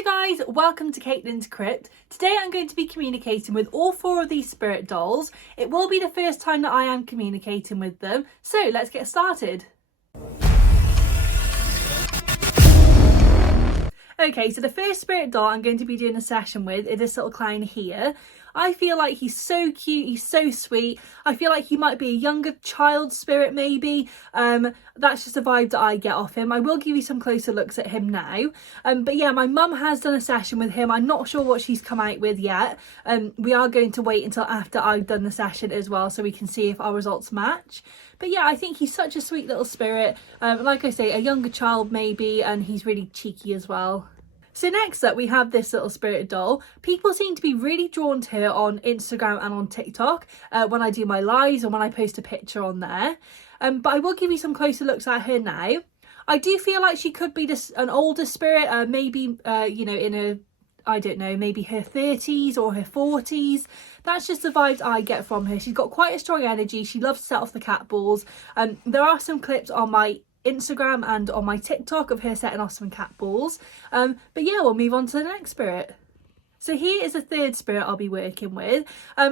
Hello guys, welcome to Caitlin's Crypt. Today I'm going to be communicating with all 4 of these spirit dolls. It will be the first time that I am communicating with them, so let's get started. Okay, so the first spirit doll I'm going to be doing a session with is this little clown here. I feel like he's so cute, he's so sweet. I feel like he might be a younger child spirit maybe. That's just a vibe that I get off him. I will give you some closer looks at him now. But yeah, my mum has done a session with him. I'm not sure what she's come out with yet. We are going to wait until after I've done the session as well so we can see if our results match. But yeah, I think he's such a sweet little spirit. Like I say, a younger child maybe, and he's really cheeky as well. So next up we have this little spirit doll. People seem to be really drawn to her on Instagram and on TikTok when I do my lives and when I post a picture on there. But I will give you some closer looks at her now. I do feel like she could be an older spirit, maybe, you know, in a, I don't know, maybe her 30s or her 40s. That's just the vibes I get from her. She's got quite a strong energy. She loves to set off the cat balls. There are some clips on my Instagram and on my TikTok of her setting off some cat balls. But yeah, we'll move on to the next spirit. So here is a third spirit I'll be working with.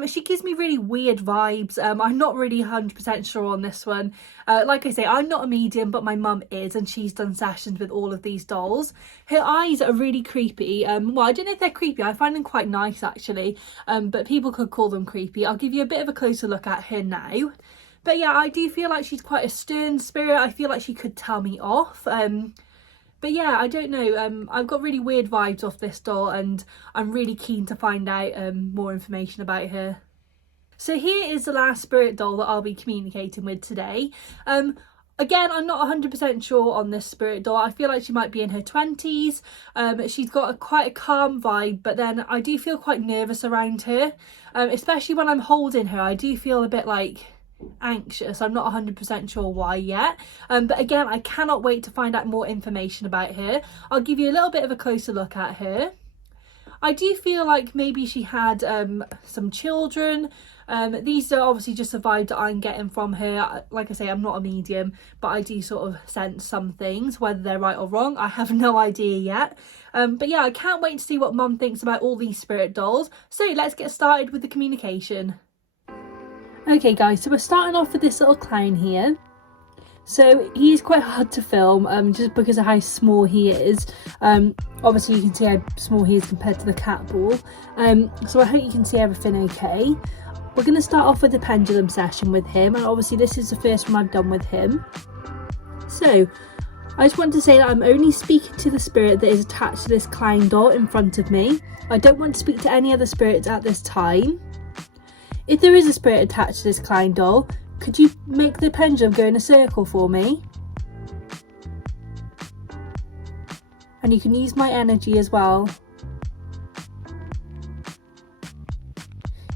She gives me really weird vibes. I'm not really 100% sure on this one. Like I say, I'm not a medium, but my mum is, and she's done sessions with all of these dolls. Her eyes are really creepy. Well, I don't know if they're creepy. I find them quite nice actually, but people could call them creepy. I'll give you a bit of a closer look at her now. But yeah, I do feel like she's quite a stern spirit. I feel like she could tell me off. But yeah, I don't know. I've got really weird vibes off this doll and I'm really keen to find out more information about her. So here is the last spirit doll that I'll be communicating with today. Again, I'm not 100% sure on this spirit doll. I feel like she might be in her 20s. She's got quite a calm vibe, but then I do feel quite nervous around her. Especially when I'm holding her, I do feel a bit like anxious. I'm not 100% sure why yet, but again, I cannot wait to find out more information about her. I'll give you a little bit of a closer look at her. I do feel like maybe she had some children. These are obviously just a vibe that I'm getting from her. Like I say, I'm not a medium, but I do sort of sense some things. Whether they're right or wrong, I have no idea yet. But yeah, I can't wait to see what mum thinks about all these spirit dolls. So let's get started with the communication. Okay guys, so we're starting off with this little clown here. So he's quite hard to film just because of how small he is. Obviously you can see how small he is compared to the cat ball. So I hope you can see everything okay. We're going to start off with the pendulum session with him, and obviously this is the first one I've done with him. So I just want to say that I'm only speaking to the spirit that is attached to this clown doll in front of me. I don't want to speak to any other spirits at this time. If there is a spirit attached to this clown doll, could you make the pendulum go in a circle for me? And you can use my energy as well.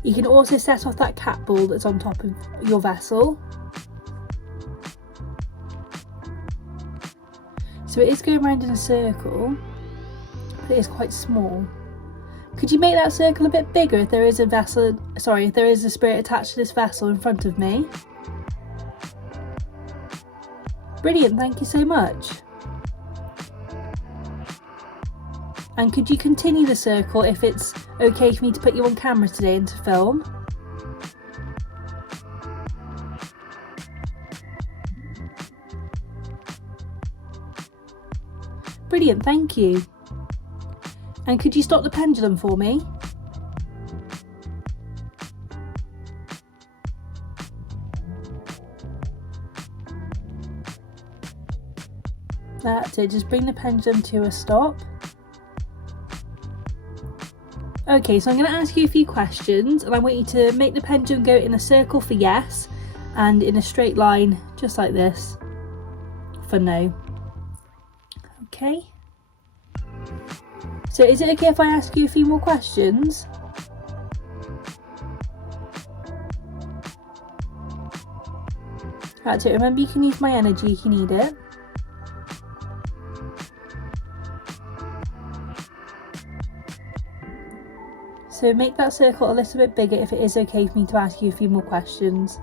You can also set off that cat ball that's on top of your vessel. So it is going around in a circle, but it is quite small. Could you make that circle a bit bigger if there is a vessel, sorry, if there is a spirit attached to this vessel in front of me? Brilliant, thank you so much. And could you continue the circle if it's okay for me to put you on camera today and to film? Brilliant, thank you. And could you stop the pendulum for me? That's it, just bring the pendulum to a stop. Okay, so I'm going to ask you a few questions and I want you to make the pendulum go in a circle for yes and in a straight line just like this for no. Okay. So is it okay if I ask you a few more questions? That's it, remember you can use my energy if you need it. So make that circle a little bit bigger if it is okay for me to ask you a few more questions.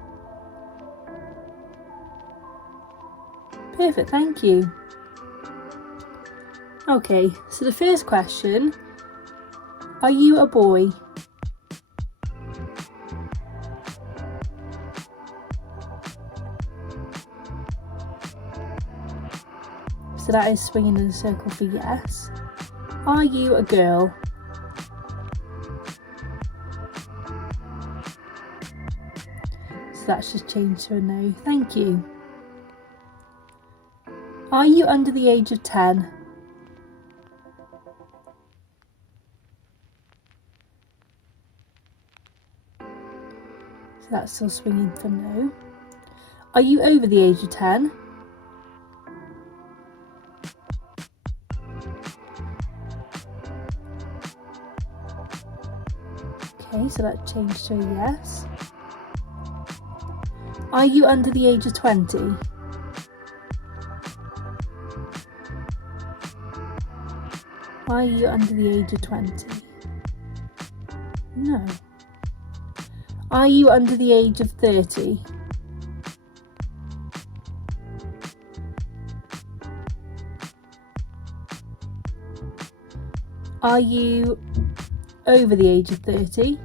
Perfect, thank you. Okay, so the first question, are you a boy? So that is swinging in a circle for yes. Are you a girl? So that's just changed to a no. Thank you. Are you under the age of 10? So that's still swinging for no. Are you over the age of 10? Okay, so that changed to a yes. Are you under the age of 20? Are you under the age of 20? No. Are you under the age of 30? Are you over the age of 30?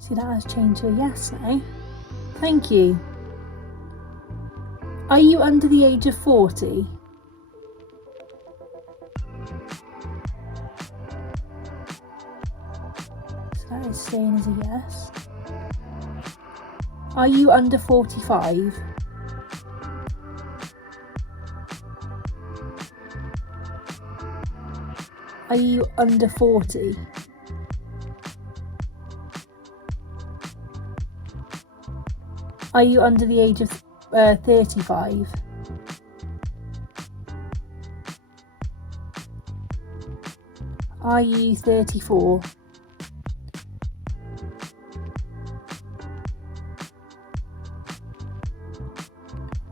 See, that has changed to a yes now. Thank you. Are you under the age of 40? So that is staying as a yes. Are you under 45? Are you under 40? Are you under the age of 35? Are you 34?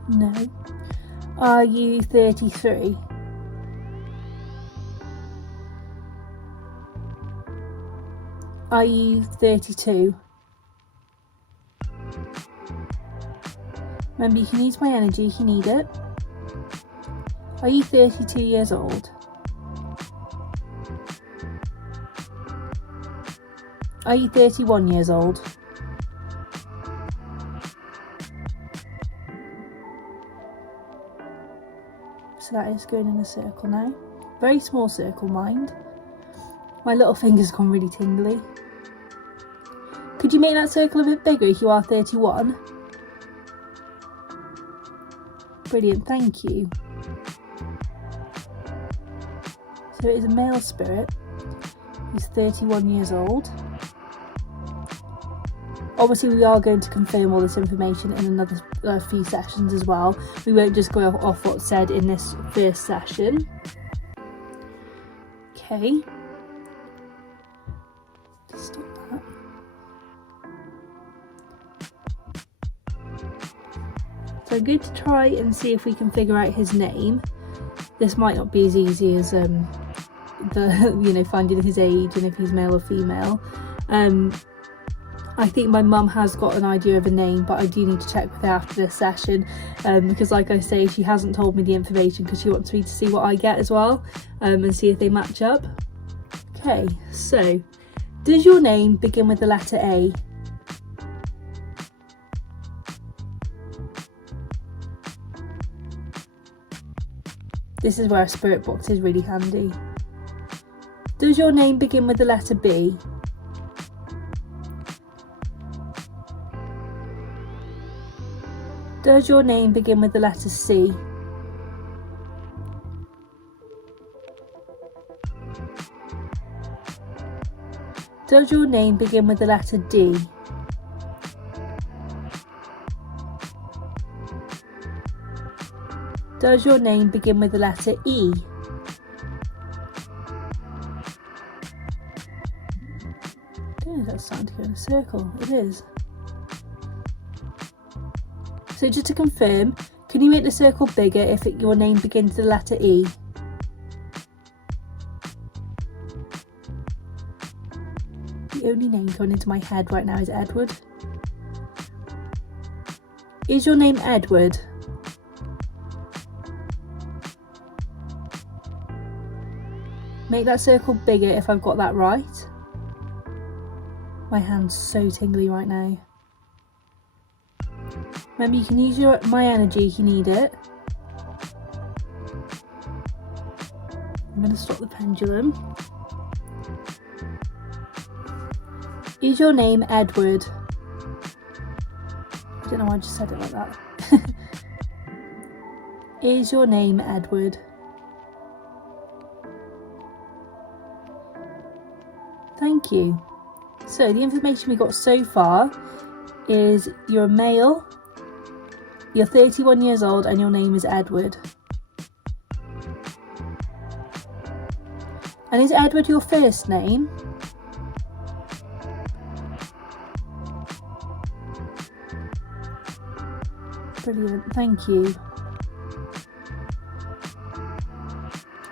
No. Are you 33? Are you 32? Remember, you can use my energy if you need it. Are you 32 years old? Are you 31 years old? So that is going in a circle now. Very small circle, mind. My little finger's gone really tingly. Could you make that circle a bit bigger if you are 31? Brilliant, thank you. So it is a male spirit. He's 31 years old. Obviously, we are going to confirm all this information in another few sessions as well. We won't just go off what's said in this first session. Okay. Stop that. So I'm going to try and see if we can figure out his name. This might not be as easy as finding his age and if he's male or female. I think my mum has got an idea of a name, but I do need to check with her after this session, because like I say, she hasn't told me the information because she wants me to see what I get as well, and see if they match up. Okay, so does your name begin with the letter A? This is where a spirit box is really handy. Does your name begin with the letter B? Does your name begin with the letter C? Does your name begin with the letter D? Does your name begin with the letter E? Oh, that's starting to go in a circle. It is. So just to confirm, can you make the circle bigger if your name begins with the letter E? The only name going into my head right now is Edward. Is your name Edward? Make that circle bigger if I've got that right. My hand's so tingly right now. Remember, you can use my energy if you need it. I'm going to stop the pendulum. Is your name Edward? I don't know why I just said it like that. Is your name Edward? Thank you. So the information we got so far is you're a male, you're 31 years old, and your name is Edward. And is Edward your first name? Brilliant, thank you.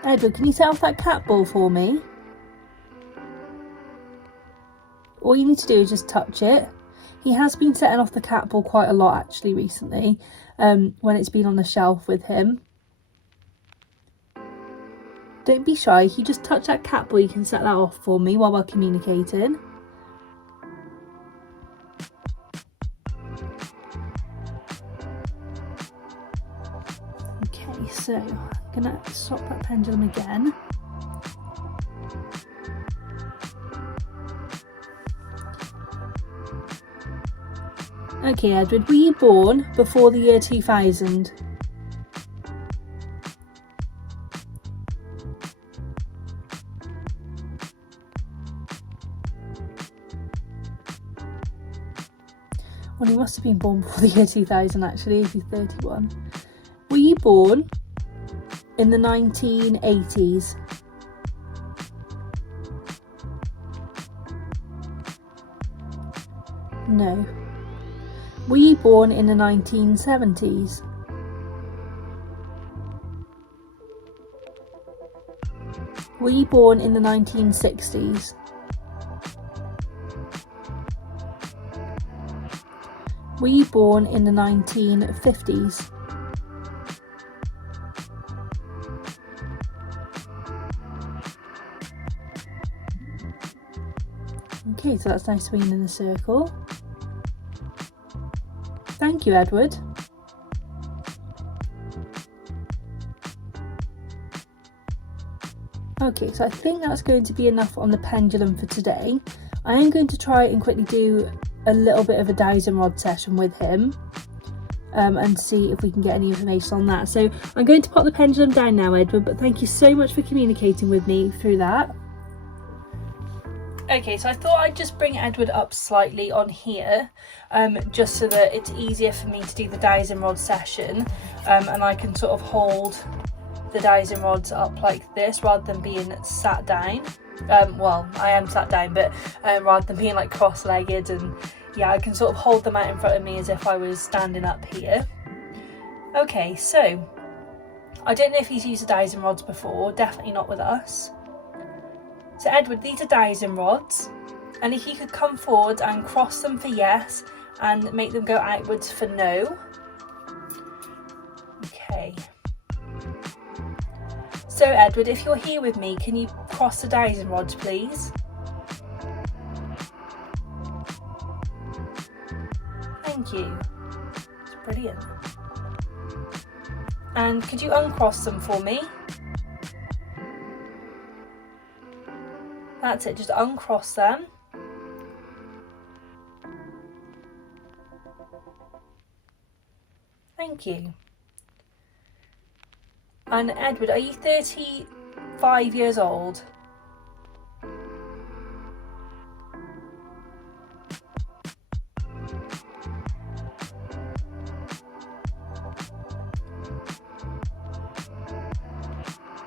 Edward, can you set off that cat ball for me? All you need to do is just touch it. He has been setting off the cat ball quite a lot actually recently, when it's been on the shelf with him. Don't be shy, if you just touch that cat ball you can set that off for me while we're communicating. Okay, so I'm gonna stop that pendulum again. Okay, Edward, were you born before the year 2000? Well, he must have been born before the year 2000 actually, if he's 31. Were you born in the 1980s? No. Were you born in the 1970s? Were you born in the 1960s? Were you born in the 1950s? Okay, so that's nice being in the circle. Thank you, Edward. Okay, so I think that's going to be enough on the pendulum for today. I am going to try and quickly do a little bit of a dowsing rod session with him, and see if we can get any information on that. So I'm going to put the pendulum down now, Edward, but thank you so much for communicating with me through that. Okay, so I thought I'd just bring Edward up slightly on here, just so that it's easier for me to do the dowsing rod session, and I can sort of hold the dowsing rods up like this rather than being sat down. Well, I am sat down, but rather than being like cross-legged, and yeah, I can sort of hold them out in front of me as if I was standing up here. Okay, so I don't know if he's used the dowsing rods before, definitely not with us. So Edward, these are dowsing rods, and if you could come forward and cross them for yes and make them go outwards for no. Okay. So Edward, if you're here with me, can you cross the dowsing rods please? Thank you. It's brilliant. And could you uncross them for me? That's it, just uncross them. Thank you. And Edward, are you 35 years old?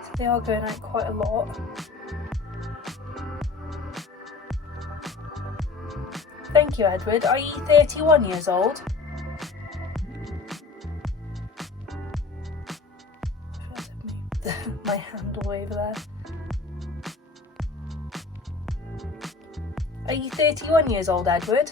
So they are going out quite a lot. Thank you, Edward. Are you 31 years old? My hand all over there. Are you 31 years old, Edward?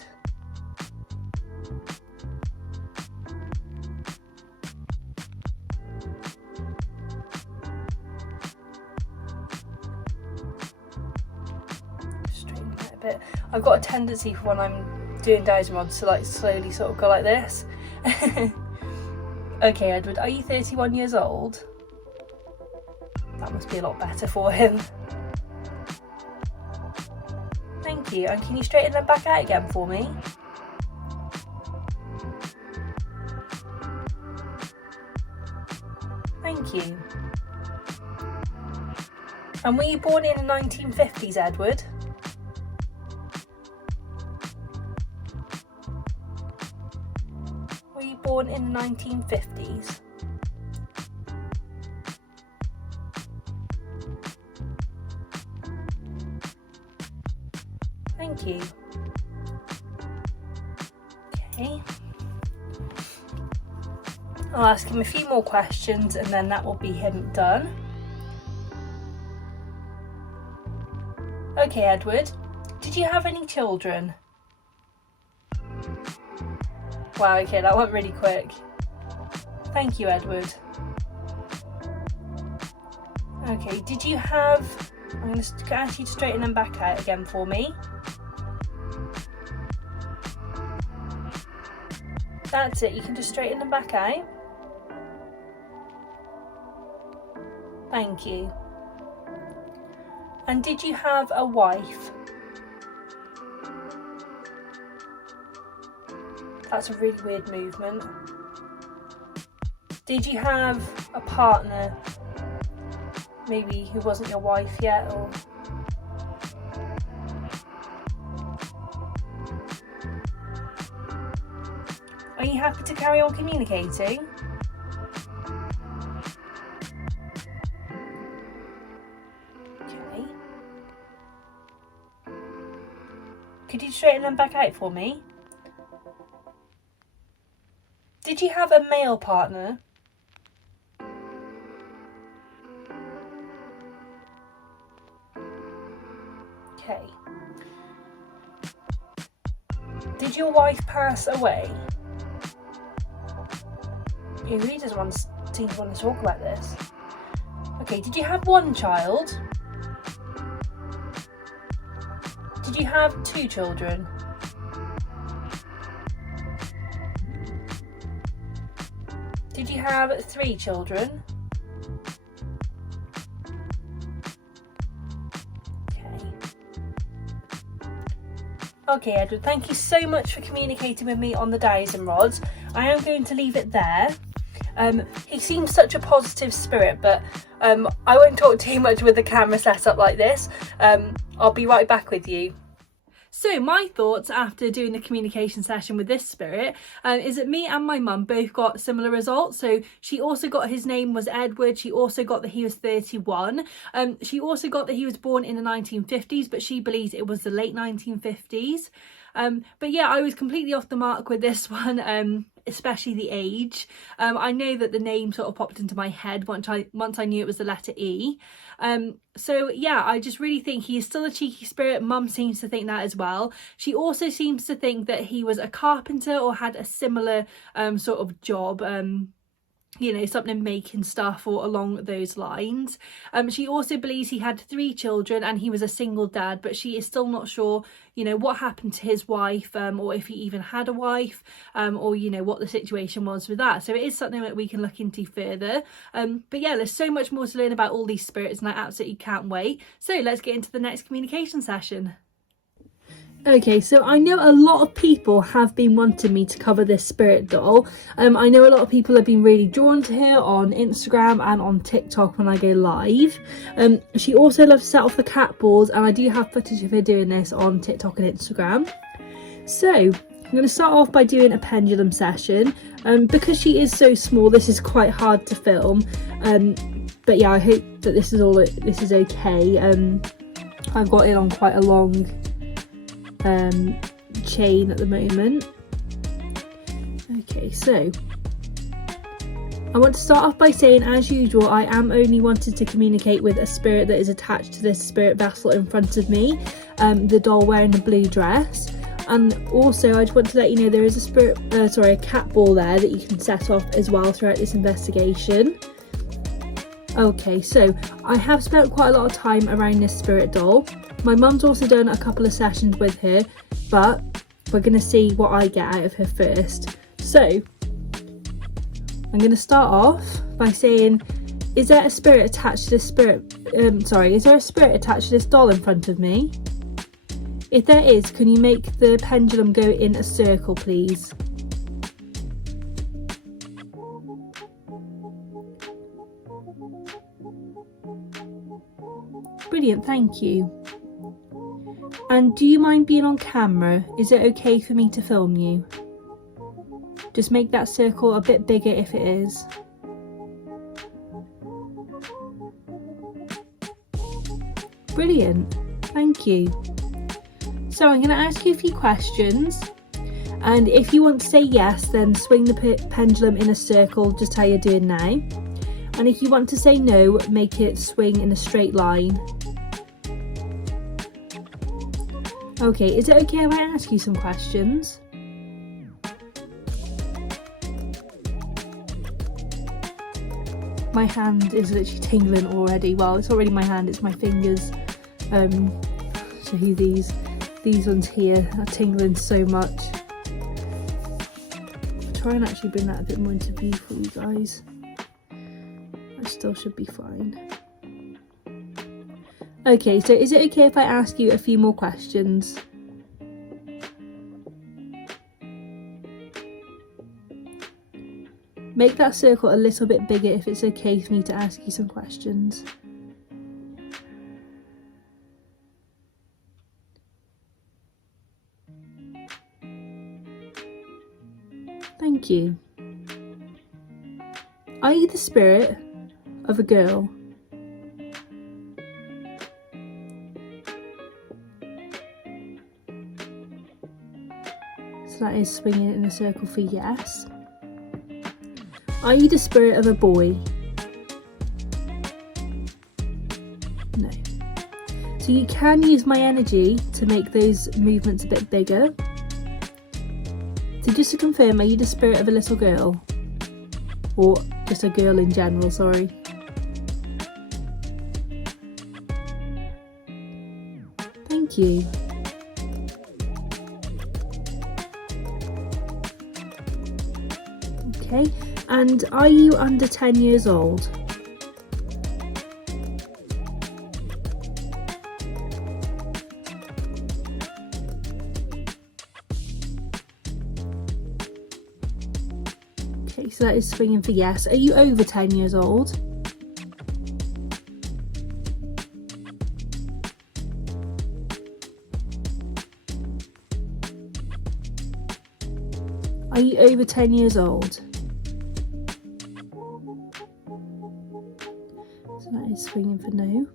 bit. I've got a tendency for when I'm doing dowsing rods to like slowly sort of go like this. Okay, Edward, are you 31 years old? That must be a lot better for him. Thank you. And can you straighten them back out again for me? Thank you. And were you born in the 1950s, Edward? Were you born in the 1950s? Thank you. Okay. I'll ask him a few more questions and then that will be him done. Okay, Edward, did you have any children? Wow, okay, that went really quick. Thank you, Edward. Okay, did you have... I'm going to ask you to straighten them back out again for me. That's it, you can just straighten them back out. Thank you. And did you have a wife? That's a really weird movement. Did you have a partner, maybe who wasn't your wife yet, or... Are you happy to carry on communicating? Okay. Could you straighten them back out for me? Did you have a male partner? Okay. Did your wife pass away? He really doesn't seem to want to talk about this. Okay, did you have one child? Did you have 2 children? Did you have 3 children? Okay, Edward, thank you so much for communicating with me on the dowsing rods. I am going to leave it there. He seems such a positive spirit, but I won't talk too much with the camera set up like this. I'll be right back with you. So my thoughts after doing the communication session with this spirit is that me and my mum both got similar results. So she also got his name was Edward. She also got that he was 31. She also got that he was born in the 1950s, but she believes it was the late 1950s. But yeah, I was completely off the mark with this one, especially the age. I know that the name sort of popped into my head once I knew it was the letter E. So yeah, I just really think he is still a cheeky spirit. Mum seems to think that as well. She also seems to think that he was a carpenter or had a similar sort of job, you know, something making stuff or along those lines. She also believes he had 3 children and he was a single dad, but she is still not sure, you know, what happened to his wife, or if he even had a wife, or, you know, what the situation was with that. So it is something that we can look into further. But yeah, there's so much more to learn about all these spirits and I absolutely can't wait. So let's get into the next communication session. Okay, so I know a lot of people have been wanting me to cover this spirit doll. I know a lot of people have been really drawn to her on Instagram and on TikTok when I go live. She also loves to set off the cat balls, and I do have footage of her doing this on TikTok and Instagram. So I'm going to start off by doing a pendulum session. Because she is so small, this is quite hard to film. But yeah, I hope that this is okay. I've got it on quite a long chain at the moment. Okay, so I want to start off by saying, as usual, I am only wanted to communicate with a spirit that is attached to this spirit vessel in front of me, the doll wearing the blue dress. And also I just want to let you know there is a cat ball there that you can set off as well throughout this investigation. Okay, so I have spent quite a lot of time around this spirit doll. My mum's also done a couple of sessions with her, but we're going to see what I get out of her first. So I'm going to start off by saying, is there a spirit attached to this is there a spirit attached to this doll in front of me? If there is, can you make the pendulum go in a circle, please? Brilliant, thank you. And do you mind being on camera? Is it okay for me to film you? Just make that circle a bit bigger if it is. Brilliant, thank you. So I'm going to ask you a few questions, and if you want to say yes, then swing the pendulum in a circle just how you're doing now. And if you want to say no, make it swing in a straight line. Okay, is it okay if I ask you some questions? My hand is literally tingling already. Well, it's already my hand, it's my fingers. Show you these ones here are tingling so much. I'll try and actually bring that a bit more into view for you guys. I still should be fine. Okay, so is it okay if I ask you a few more questions? Make that circle a little bit bigger if it's okay for me to ask you some questions. Thank you. Are you the spirit of a girl? So that is swinging it in a circle for yes. Are you the spirit of a boy? No. So you can use my energy to make those movements a bit bigger. So just to confirm, are you the spirit of a little girl? Or just a girl in general, sorry. Thank you. Okay, and are you under 10 years old? Okay, so that is swinging for yes. Are you over 10 years old? Are you over 10 years old? So that is swinging for no.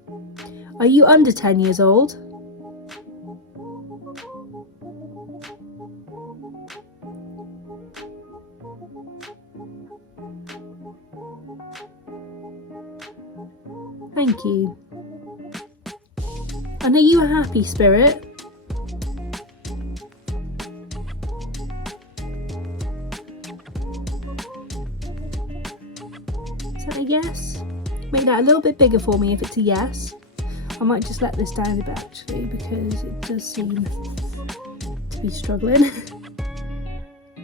Are you under 10 years old? Thank you. And are you a happy spirit? Is that a yes? Make that a little bit bigger for me if it's a yes. I might just let this down a bit actually because it does seem to be struggling.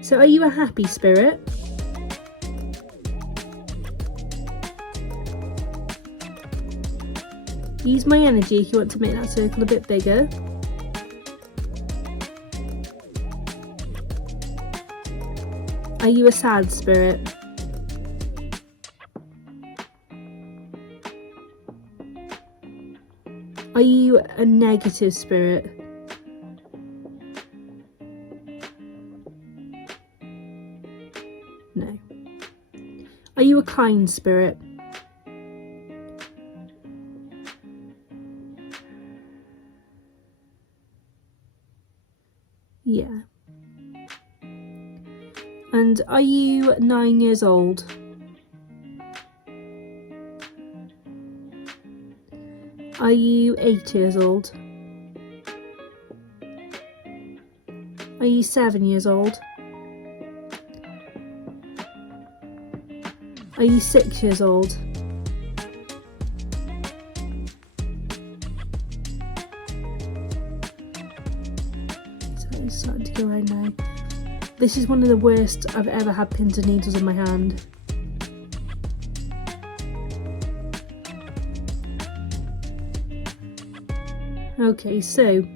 So are you a happy spirit? Use my energy if you want to make that circle a bit bigger. Are you a sad spirit? Are you a negative spirit? No. Are you a kind spirit? Yeah. And are you 9 years old? Are you 8 years old? Are you 7 years old? Are you 6 years old? this is one of the worst I've ever had pins and needles in my hand. Okay, so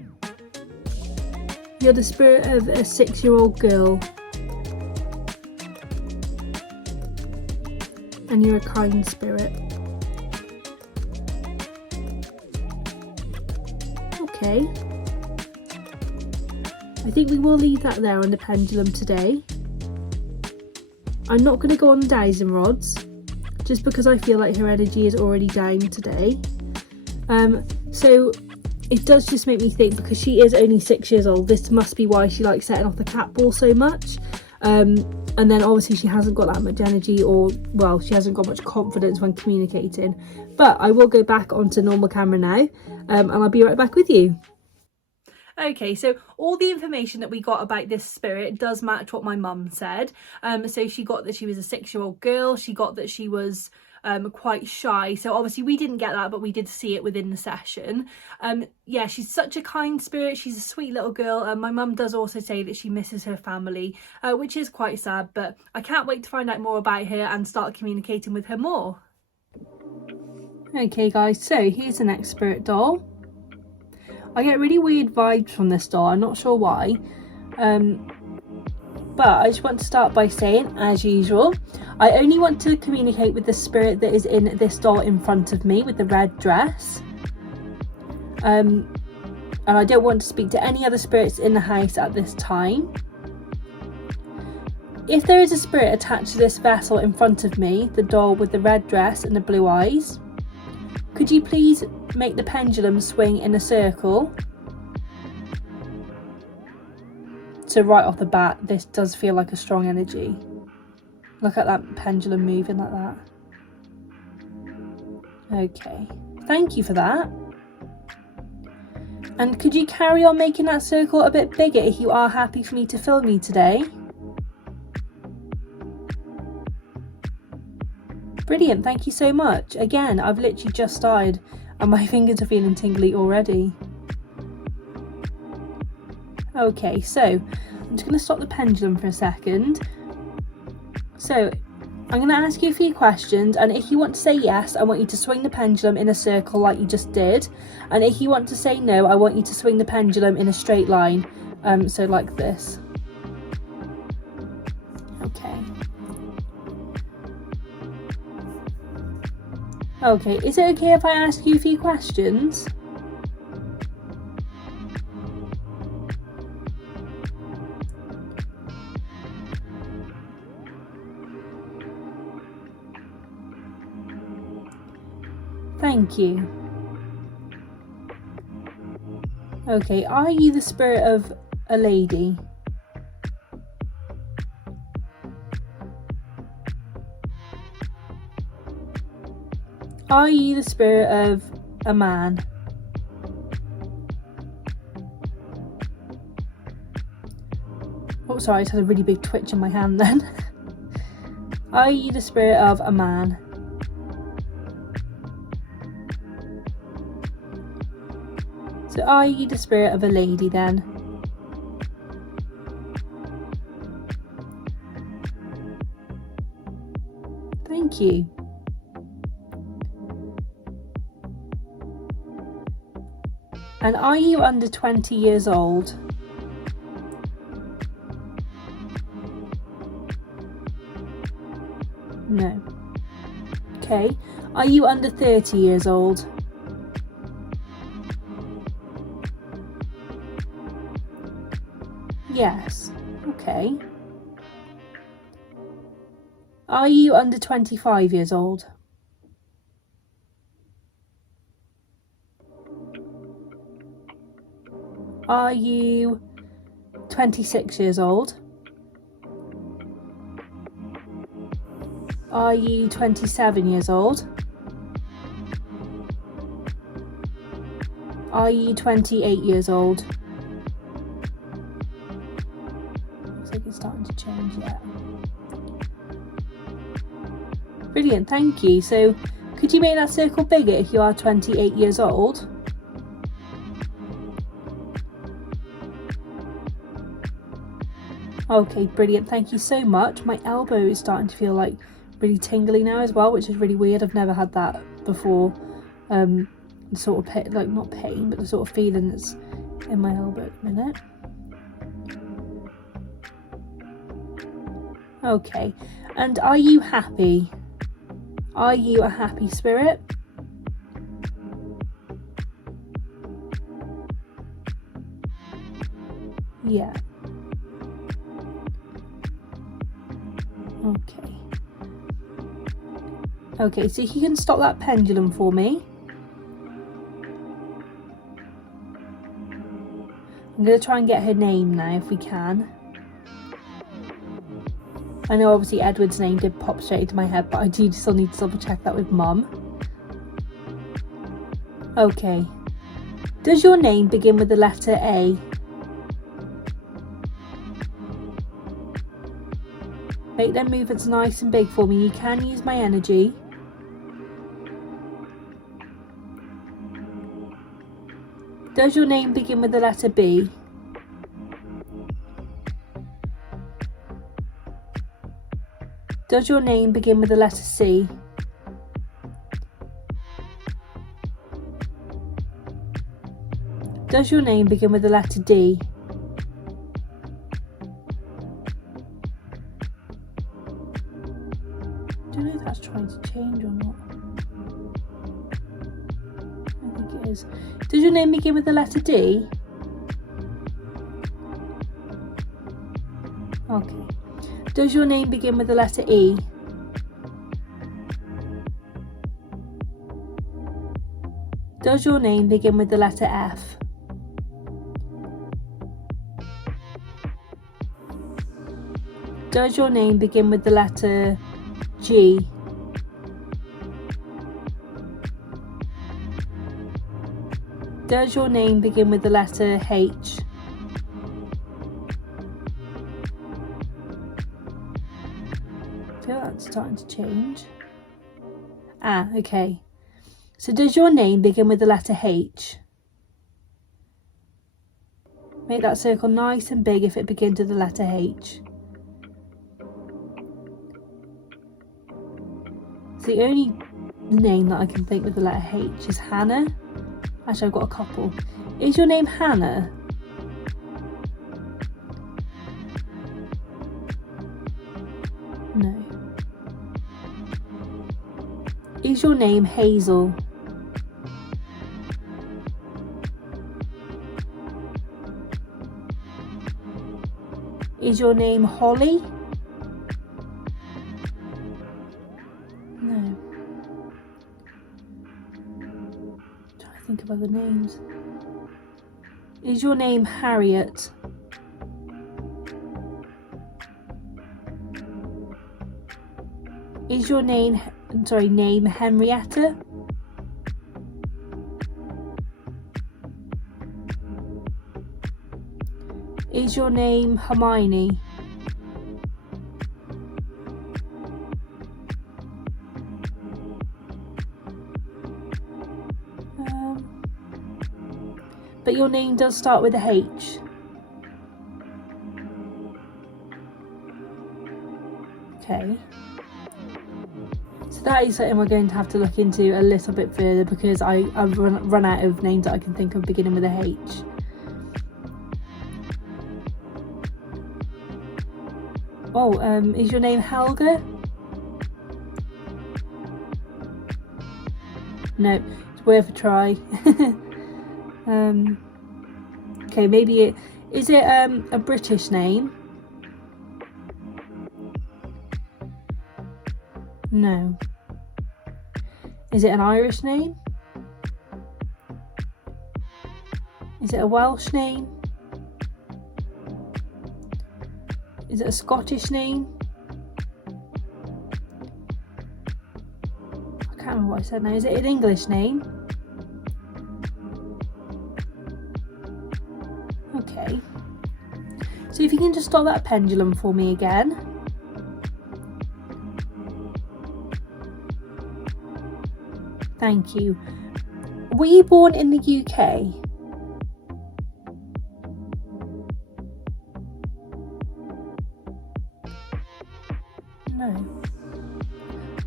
you're the spirit of a 6-year-old girl, and you're a kind spirit. Okay, I think we will leave that there on the pendulum today. I'm not going to go on dowsing rods, just because I feel like her energy is already down today. So it does just make me think, because she is only 6 years old, this must be why she likes setting off the cat ball so much. And then obviously she hasn't got that much energy, or well, she hasn't got much confidence when communicating. But I will go back onto normal camera now, and I'll be right back with you. Okay, so all the information that we got about this spirit does match what my mum said. So she got that she was a 6-year-old girl. She got that she was quite shy. So obviously we didn't get that, but we did see it within the session. Yeah, she's such a kind spirit. She's a sweet little girl. My mum does also say that she misses her family, which is quite sad, but I can't wait to find out more about her and start communicating with her more. Okay guys, so here's the next spirit doll. I get really weird vibes from this doll, I'm not sure why. But I just want to start by saying, as usual, I only want to communicate with the spirit that is in this doll in front of me with the red dress. And I don't want to speak to any other spirits in the house at this time. If there is a spirit attached to this vessel in front of me, the doll with the red dress and the blue eyes, could you please make the pendulum swing in a circle? So right off the bat, this does feel like a strong energy. Look at that pendulum moving like that. Okay, thank you for that. And could you carry on making that circle a bit bigger if you are happy for me to film you today? Brilliant, thank you so much. Again, I've literally just started and my fingers are feeling tingly already. Okay, so I'm just going to stop the pendulum for a second. So I'm going to ask you a few questions, and if you want to say yes, I want you to swing the pendulum in a circle like you just did. And if you want to say no, I want you to swing the pendulum in a straight line, so like this. Okay. Okay, is it okay if I ask you a few questions? Thank you. Okay, are you the spirit of a lady? Are you the spirit of a man? Oh, sorry, I just had a really big twitch in my hand then. Are you the spirit of a man? So are you the spirit of a lady then? Thank you. And are you under 20 years old? No. Okay. Are you under 30 years old? Yes. Okay. Are you under 25 years old? Are you 26 years old? Are you 27 years old? Are you 28 years old? Looks like it's starting to change yet. Brilliant, thank you. So could you make that circle bigger if you are 28 years old? Okay, brilliant. Thank you so much. My elbow is starting to feel like really tingly now as well, which is really weird. I've never had that before. Sort of pain, like not pain, but the sort of feeling that's in my elbow at the minute. Okay, and are you happy? Are you a happy spirit? Yeah. Okay. Okay, so you can stop that pendulum for me. I'm going to try and get her name now if we can. I know obviously Edward's name did pop straight into my head, but I do still need to double check that with Mum. Okay. Does your name begin with the letter A? Make them movements nice and big for me. You can use my energy. Does your name begin with the letter B? Does your name begin with the letter C? Does your name begin with the letter D? I don't know if that's trying to change or not. I think it is. Does your name begin with the letter D? Okay. Does your name begin with the letter E? Does your name begin with the letter F? Does your name begin with the letter G? Does your name begin with the letter H? I feel that's starting to change. Ah, okay. So does your name begin with the letter H? Make that circle nice and big if it begins with the letter H. So the only name that I can think with the letter H is Hannah. Actually, I've got a couple. Is your name Hannah? No. Is your name Hazel? Is your name Holly? No. I'm trying to think of other names. Is your name Harriet? Is your name Henrietta? Is your name Hermione? But your name does start with a H. Okay. So that is something we're going to have to look into a little bit further, because I've run out of names that I can think of beginning with a H. Oh, is your name Helga? No, it's worth a try. Okay, maybe is it a British name? No. Is it an Irish name? Is it a Welsh name? Is it a Scottish name? I can't remember what I said now. Is it an English name? Okay. So if you can just stop that pendulum for me again. Thank you. Were you born in the UK?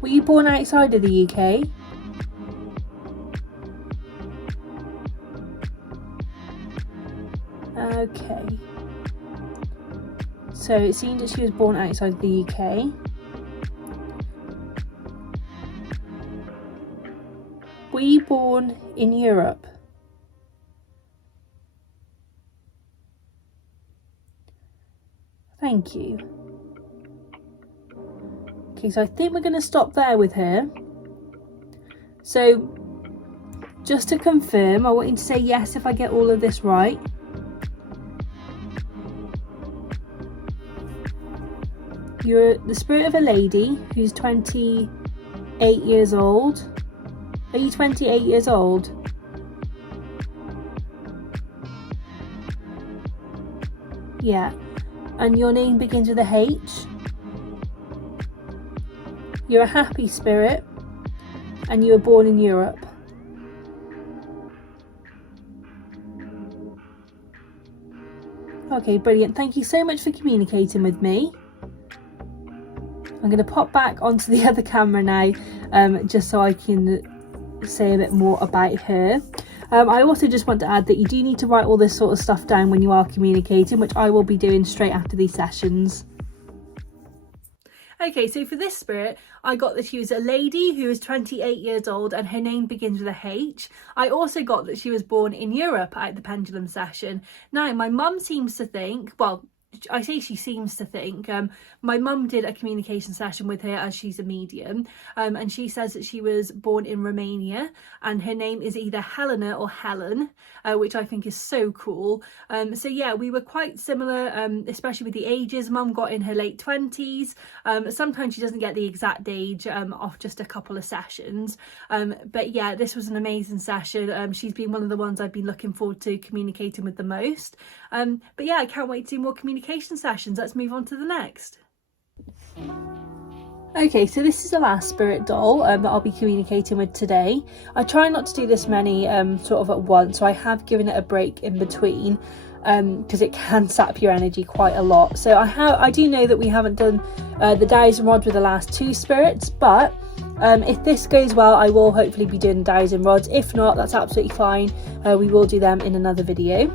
Were you born outside of the UK? Okay. So it seems that she was born outside the UK. Were you born in Europe? Thank you. Okay, so I think we're going to stop there with her. So, just to confirm, I want you to say yes if I get all of this right. You're the spirit of a lady who's 28 years old. Are you 28 years old? Yeah. And your name begins with a H. You're a happy spirit and you were born in Europe. Okay, brilliant. Thank you so much for communicating with me. I'm going to pop back onto the other camera now, just so I can say a bit more about her. I also just want to add that you do need to write all this sort of stuff down when you are communicating, which I will be doing straight after these sessions. Okay, so for this spirit, I got that she was a lady who is 28 years old and her name begins with a H. I also got that she was born in Europe at the pendulum session. Now, my mum seems to think, well, I say she seems to think, my mum did a communication session with her as she's a medium, and she says that she was born in Romania and her name is either Helena or Helen, which I think is so cool. So yeah, we were quite similar, especially with the ages. Mum got in her late 20s. Sometimes she doesn't get the exact age off just a couple of sessions, but yeah, this was an amazing session. She's been one of the ones I've been looking forward to communicating with the most. But yeah, I can't wait to do more communication sessions. Let's move on to the next. Okay, so this is the last spirit doll that I'll be communicating with today. I try not to do this many sort of at once, so I have given it a break in between because it can sap your energy quite a lot. So I do know that we haven't done the dowsing rod with the last two spirits, but if this goes well, I will hopefully be doing dowsing rods. If not, that's absolutely fine. We will do them in another video.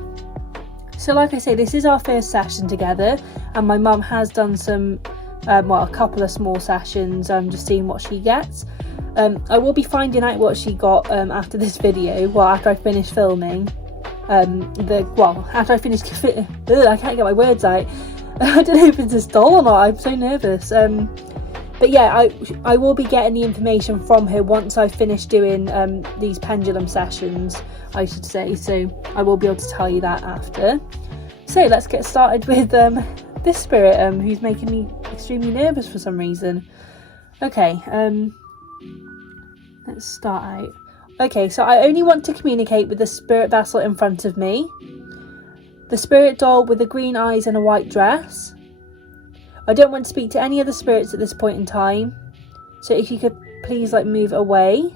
So like I say, this is our first session together, and my mum has done some, well, a couple of small sessions, just seeing what she gets. I will be finding out what she got after this video, well, after I finish filming. After I finish, I can't get my words out. I don't know if it's a doll or not, I'm so nervous. But yeah, I will be getting the information from her once I finish doing these pendulum sessions, I should say. So I will be able to tell you that after. So let's get started with this spirit who's making me extremely nervous for some reason. Okay, let's start out. Okay, so I only want to communicate with the spirit vessel in front of me. The spirit doll with the green eyes and a white dress. I don't want to speak to any other spirits at this point in time. So if you could please move away.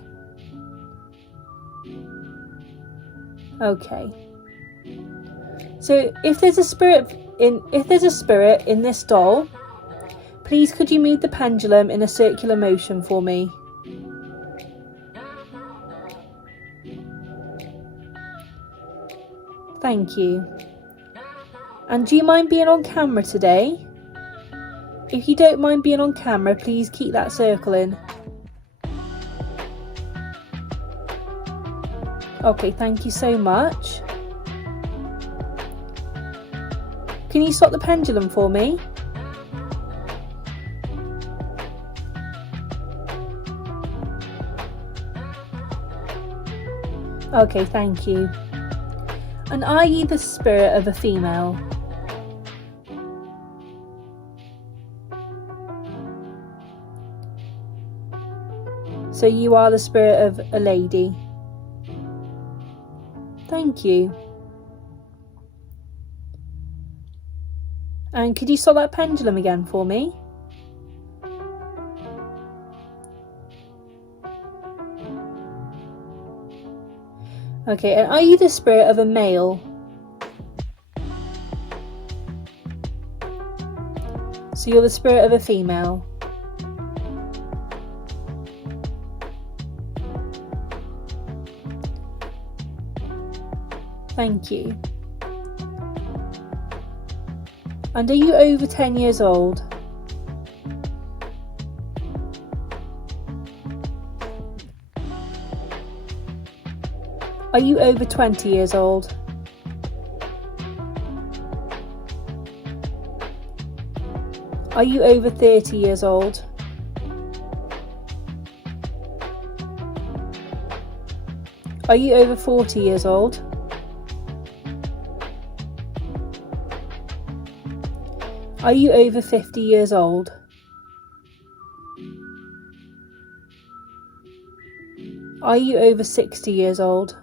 Okay. So if there's a spirit in this doll, please could you move the pendulum in a circular motion for me? Thank you. And do you mind being on camera today? If you don't mind being on camera, please keep that circle in. Okay, thank you so much. Can you stop the pendulum for me? Okay, thank you. And are you the spirit of a female? So you are the spirit of a lady. Thank you. And could you stop that pendulum again for me? Okay, and are you the spirit of a male? So you're the spirit of a female. Thank you. And are you over 10 years old? Are you over 20 years old? Are you over 30 years old? Are you over 40 years old? Are you over 50 years old? Are you over 60 years old?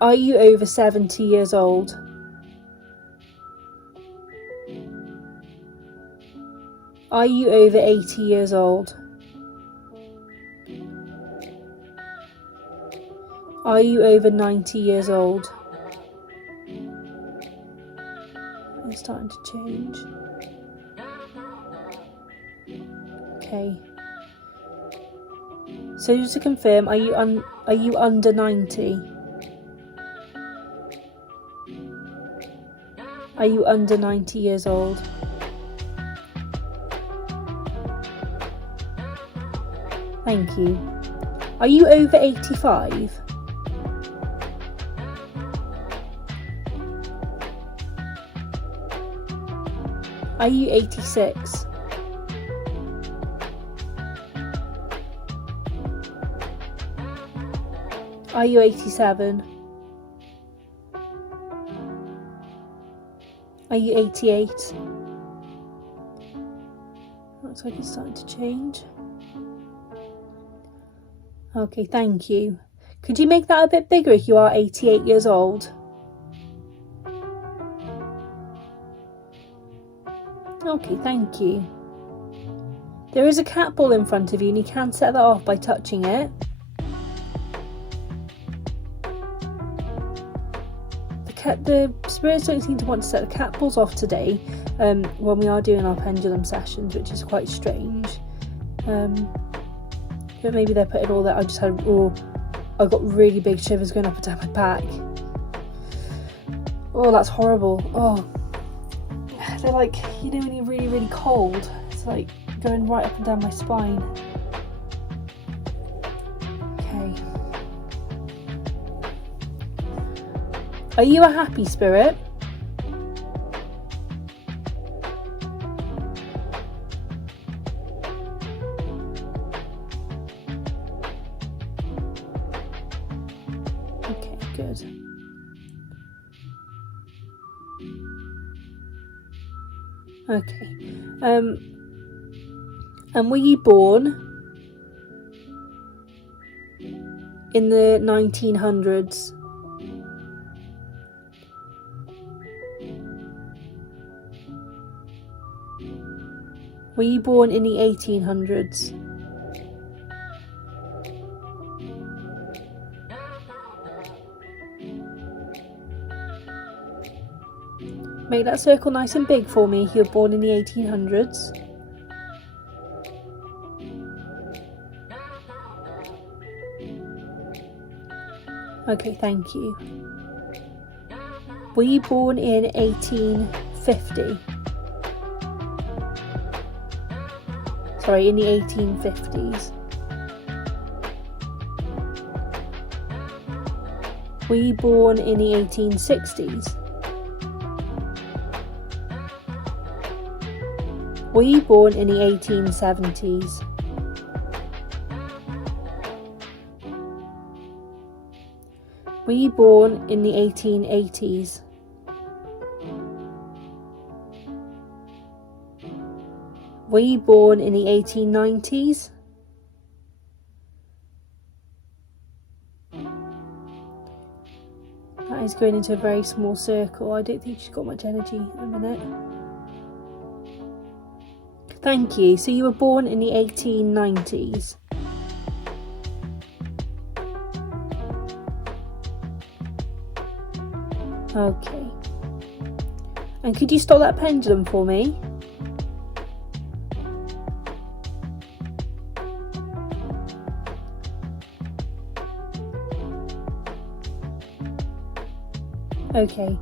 Are you over 70 years old? Are you over 80 years old? Are you over 90 years old? It's starting to change. Okay. So just to confirm, are you under 90? Are you under 90 years old? Thank you. Are you over 85? Are you 86? Are you 87? Are you 88? Looks like it's starting to change. Okay, thank you. Could you make that a bit bigger if you are 88 years old? Okay, thank you. There is a cat ball in front of you and you can set that off by touching it. The spirits don't seem to want to set the cat balls off today when we are doing our pendulum sessions, which is quite strange. But maybe they're putting all that. I got really big shivers going up and down my back. Oh, that's horrible. Oh, they're like, you know when you're really, really cold, it's like going right up and down my spine. Okay. Are you a happy spirit? Okay, good. Okay. And were you born in the 1900s? Were you born in the 1800s? Make that circle nice and big for me if you were born in the 1800s. Okay, thank you. Were you born in 1850? Sorry, in the 1850s. Were you born in the 1860s? Were you born in the 1870s? Were you born in the 1880s? Were you born in the 1890s? That is going into a very small circle. I don't think she's got much energy at the minute. Thank you. So you were born in the 1890s. Okay. And could you stop that pendulum for me? Okay,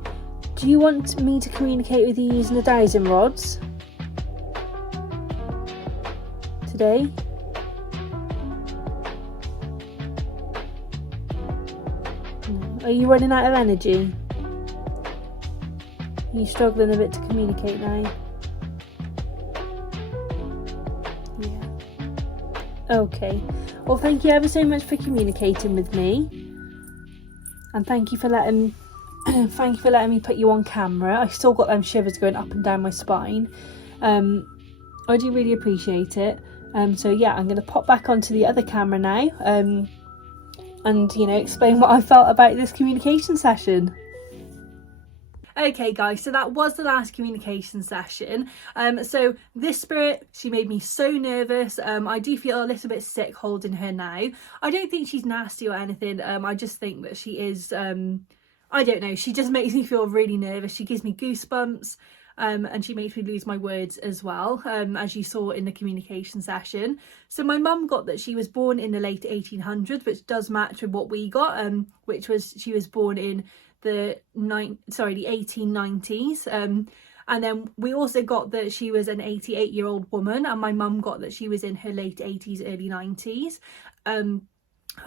do you want me to communicate with you using the dowsing rods today? Are you running out of energy? Are you struggling a bit to communicate now? Yeah. Okay. Well, thank you ever so much for communicating with me, and thank you for letting me put you on camera. I still got them shivers going up and down my spine. I do really appreciate it. So yeah, I'm going to pop back onto the other camera now. And explain what I felt about this communication session. Okay guys, so that was the last communication session. So this spirit, she made me so nervous. I do feel a little bit sick holding her now. I don't think she's nasty or anything. I just think that she is, I don't know, she just makes me feel really nervous. She gives me goosebumps. And she makes me lose my words as well, as you saw in the communication session. So my mum got that she was born in the late 1800s, which does match with what we got, which was she was born in the 1890s. And then we also got that she was an 88-year-old woman, and my mum got that she was in her late 80s, early 90s.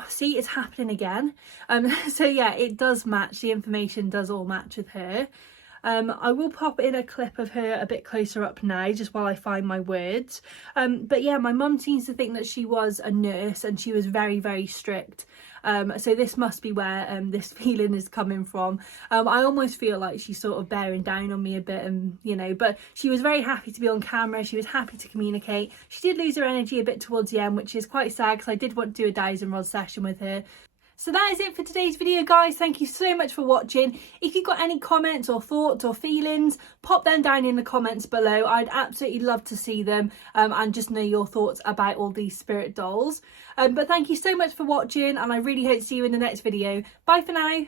See, it's happening again. So yeah, it does match. The information does all match with her. I will pop in a clip of her a bit closer up now, just while I find my words. But yeah, my mum seems to think that she was a nurse and she was very, very strict. So this must be where this feeling is coming from. I almost feel like she's sort of bearing down on me a bit, and but she was very happy to be on camera. She was happy to communicate. She did lose her energy a bit towards the end, which is quite sad because I did want to do a dowsing rod session with her. So that is it for today's video, guys. Thank you so much for watching. If you've got any comments or thoughts or feelings, pop them down in the comments below. I'd absolutely love to see them and just know your thoughts about all these spirit dolls. But thank you so much for watching, and I really hope to see you in the next video. Bye for now.